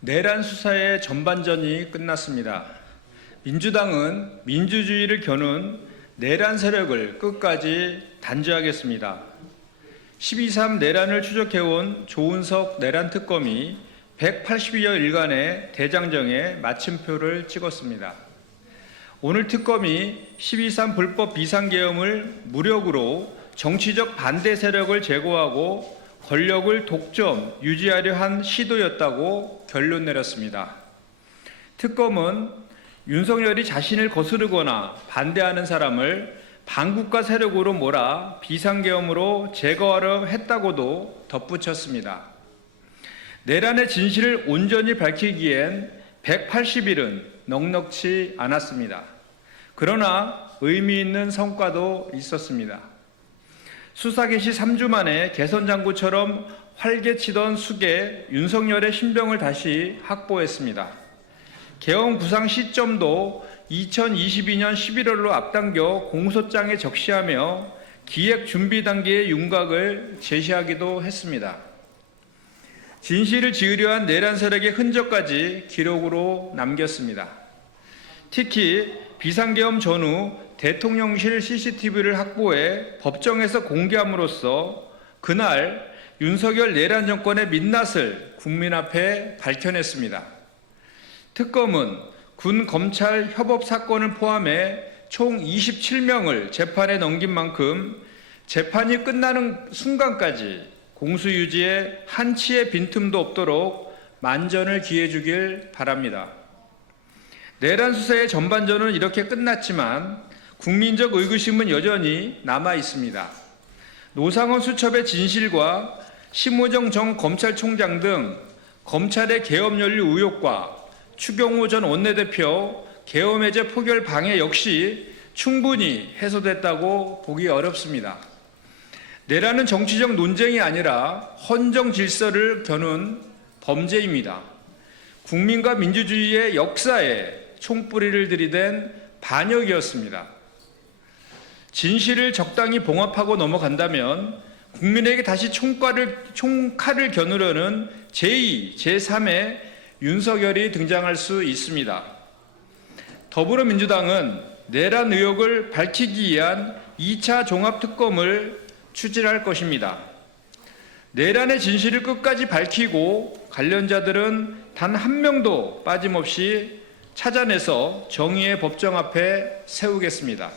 내란 수사의 전반전이 끝났습니다. 민주당은 민주주의를 겨눈 내란 세력을 끝까지 단죄하겠습니다. 12.3 내란을 추적해온 조은석 내란 특검이 180여 일간의 대장정에 마침표를 찍었습니다. 오늘 특검이 12.3 불법 비상계엄을 무력으로 정치적 반대 세력을 제거하고 권력을 독점 유지하려 한 시도였다고 결론 내렸습니다. 특검은 윤석열이 자신을 거스르거나 반대하는 사람을 반국가 세력으로 몰아 비상계엄으로 제거하려 했다고도 덧붙였습니다. 내란의 진실을 온전히 밝히기엔 180일은 넉넉지 않았습니다. 그러나 의미 있는 성과도 있었습니다. 수사 개시 3주 만에 개선장구처럼 활개치던 숙에 윤석열의 신병을 다시 확보했습니다. 계엄 구상 시점도 2022년 11월로 앞당겨 공소장에 적시하며 기획 준비 단계의 윤곽을 제시하기도 했습니다. 진실을 지으려 한 내란 세력의 흔적까지 기록으로 남겼습니다. 특히 비상계엄 전후 대통령실 CCTV를 확보해 법정에서 공개함으로써 그날 윤석열 내란 정권의 민낯을 국민 앞에 밝혀냈습니다. 특검은 군 검찰 협업 사건을 포함해 총 27명을 재판에 넘긴 만큼 재판이 끝나는 순간까지 공수유지에 한치의 빈틈도 없도록 만전을 기해 주길 바랍니다. 내란 수사의 전반전은 이렇게 끝났지만 국민적 의구심은 여전히 남아 있습니다. 노상원 수첩의 진실과 심호정 전 검찰총장 등 검찰의 계엄 연루 의혹과 추경호 전 원내대표 계엄 해제 포결 방해 역시 충분히 해소됐다고 보기 어렵습니다. 내란은 정치적 논쟁이 아니라 헌정 질서를 겨눈 범죄입니다. 국민과 민주주의의 역사에 총뿌리를 들이댄 반역이었습니다. 진실을 적당히 봉합하고 넘어간다면 국민에게 다시 총칼을 겨누려는 제2, 제3의 윤석열이 등장할 수 있습니다. 더불어민주당은 내란 의혹을 밝히기 위한 2차 종합특검을 추진할 것입니다. 내란의 진실을 끝까지 밝히고 관련자들은 단 한 명도 빠짐없이 찾아내서 정의의 법정 앞에 세우겠습니다.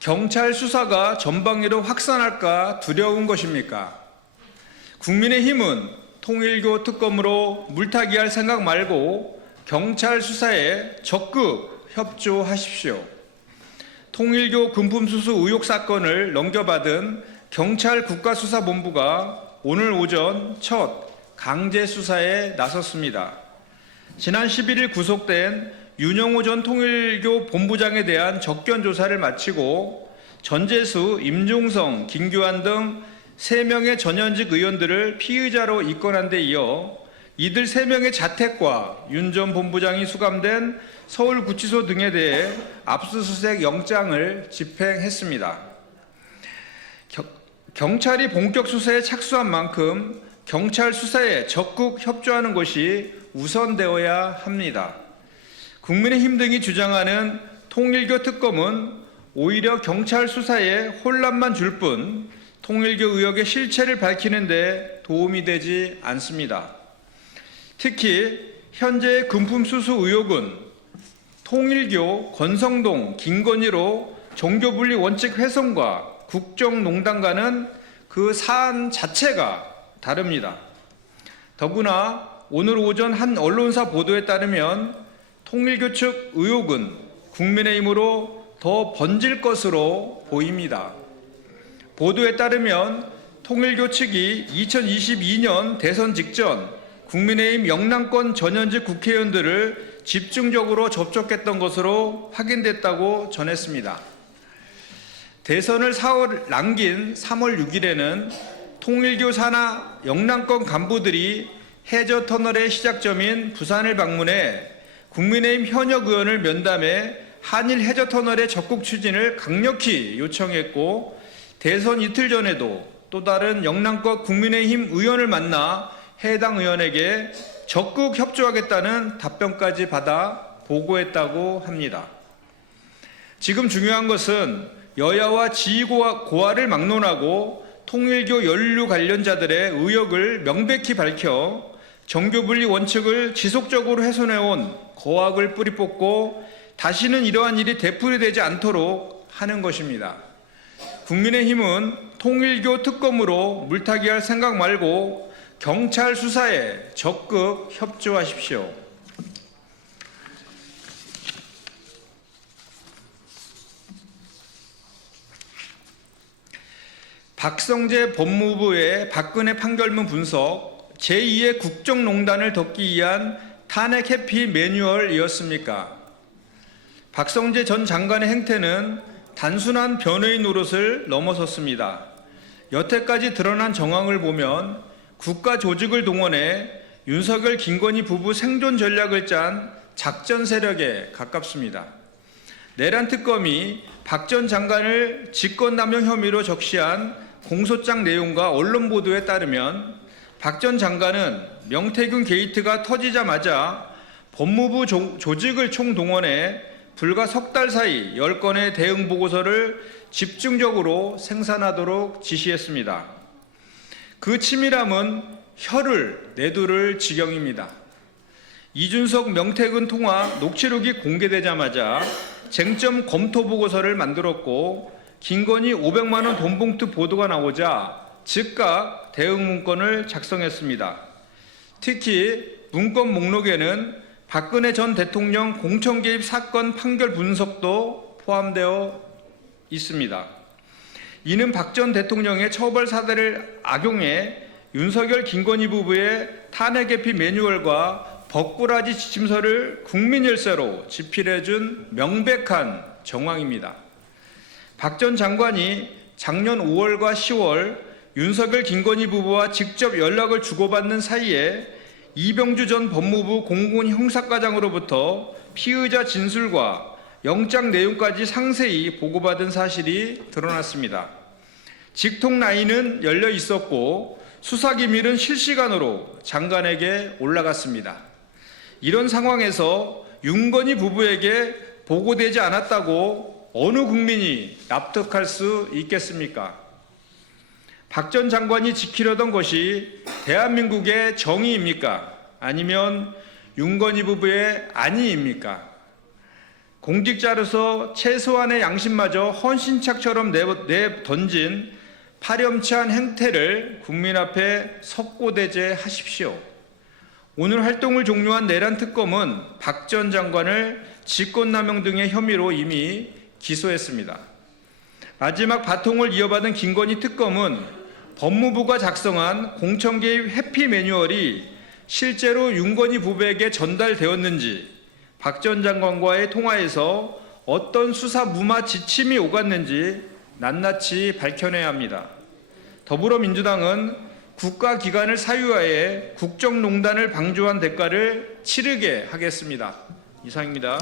경찰 수사가 전방위로 확산할까 두려운 것입니까? 국민의힘은 통일교 특검으로 물타기할 생각 말고 경찰 수사에 적극 협조하십시오. 통일교 금품수수 의혹 사건을 넘겨받은 경찰 국가수사본부가 오늘 오전 첫 강제 수사에 나섰습니다. 지난 11일 구속된 윤영호 전 통일교 본부장에 대한 접견 조사를 마치고 전재수, 임종성, 김규환 등 3명의 전현직 의원들을 피의자로 입건한 데 이어 이들 3명의 자택과 윤 전 본부장이 수감된 서울구치소 등에 대해 압수수색 영장을 집행했습니다. 경찰이 본격 수사에 착수한 만큼 경찰 수사에 적극 협조하는 것이 우선되어야 합니다. 국민의힘 등이 주장하는 통일교 특검은 오히려 경찰 수사에 혼란만 줄 뿐 통일교 의혹의 실체를 밝히는 데 도움이 되지 않습니다. 특히 현재의 금품수수 의혹은 통일교 권성동, 김건희로 종교분리 원칙 훼손과 국정농단과는 그 사안 자체가 다릅니다. 더구나 오늘 오전 한 언론사 보도에 따르면 통일교 측 의혹은 국민의힘으로 더 번질 것으로 보입니다. 보도에 따르면 통일교 측이 2022년 대선 직전 국민의힘 영남권 전현직 국회의원들을 집중적으로 접촉했던 것으로 확인됐다고 전했습니다. 대선을 4월 남긴 3월 6일에는 통일교 산하 영남권 간부들이 해저터널의 시작점인 부산을 방문해 국민의힘 현역 의원을 면담해 한일 해저터널의 적극 추진을 강력히 요청했고 대선 이틀 전에도 또 다른 영남권 국민의힘 의원을 만나 해당 의원에게 적극 협조하겠다는 답변까지 받아 보고했다고 합니다. 지금 중요한 것은 여야와 지위 고하를 막론하고 통일교 연루 관련자들의 의혹을 명백히 밝혀 정교분리 원칙을 지속적으로 훼손해온 거악을 뿌리 뽑고 다시는 이러한 일이 되풀이되지 않도록 하는 것입니다. 국민의힘은 통일교 특검으로 물타기할 생각 말고 경찰 수사에 적극 협조하십시오. 박성재 법무부의 박근혜 판결문 분석, 제2의 국정농단을 덮기 위한 탄핵 회피 매뉴얼이었습니까? 박성재 전 장관의 행태는 단순한 변호인 노릇을 넘어섰습니다. 여태까지 드러난 정황을 보면 국가 조직을 동원해 윤석열 김건희 부부 생존 전략을 짠 작전 세력에 가깝습니다. 내란 특검이 박 전 장관을 직권남용 혐의로 적시한 공소장 내용과 언론 보도에 따르면 박 전 장관은 명태균 게이트가 터지자마자 법무부 조직을 총동원해 불과 석 달 사이 10건의 대응 보고서를 집중적으로 생산하도록 지시했습니다. 그 치밀함은 혀를 내두를 지경입니다. 이준석 명태균 통화 녹취록이 공개되자마자 쟁점 검토 보고서를 만들었고 김건희 500만 원 돈봉투 보도가 나오자 즉각 대응 문건을 작성했습니다. 특히 문건 목록에는 박근혜 전 대통령 공천 개입 사건 판결 분석도 포함되어 있습니다. 이는 박 전 대통령의 처벌 사대를 악용해 윤석열 김건희 부부의 탄핵 회피 매뉴얼과 법꾸라지 지침서를 국민 열쇠로 집필해준 명백한 정황입니다. 박 전 장관이 작년 5월과 10월 윤석열 김건희 부부와 직접 연락을 주고받는 사이에 이병주 전 법무부 공군 형사과장으로부터 피의자 진술과 영장 내용까지 상세히 보고받은 사실이 드러났습니다. 직통 라인은 열려 있었고 수사기밀은 실시간으로 장관에게 올라갔습니다. 이런 상황에서 윤건희 부부에게 보고되지 않았다고 어느 국민이 납득할 수 있겠습니까? 박 전 장관이 지키려던 것이 대한민국의 정의입니까? 아니면 윤건희 부부의 안위입니까? 공직자로서 최소한의 양심마저 헌신착처럼 내던진 파렴치한 행태를 국민 앞에 석고대죄하십시오. 오늘 활동을 종료한 내란 특검은 박 전 장관을 직권남용 등의 혐의로 이미 기소했습니다. 마지막 바통을 이어받은 김건희 특검은 법무부가 작성한 공천 개입 회피 매뉴얼이 실제로 윤건희 부부에게 전달되었는지, 박 전 장관과의 통화에서 어떤 수사 무마 지침이 오갔는지 낱낱이 밝혀내야 합니다. 더불어민주당은 국가기관을 사유화해 국정농단을 방조한 대가를 치르게 하겠습니다. 이상입니다.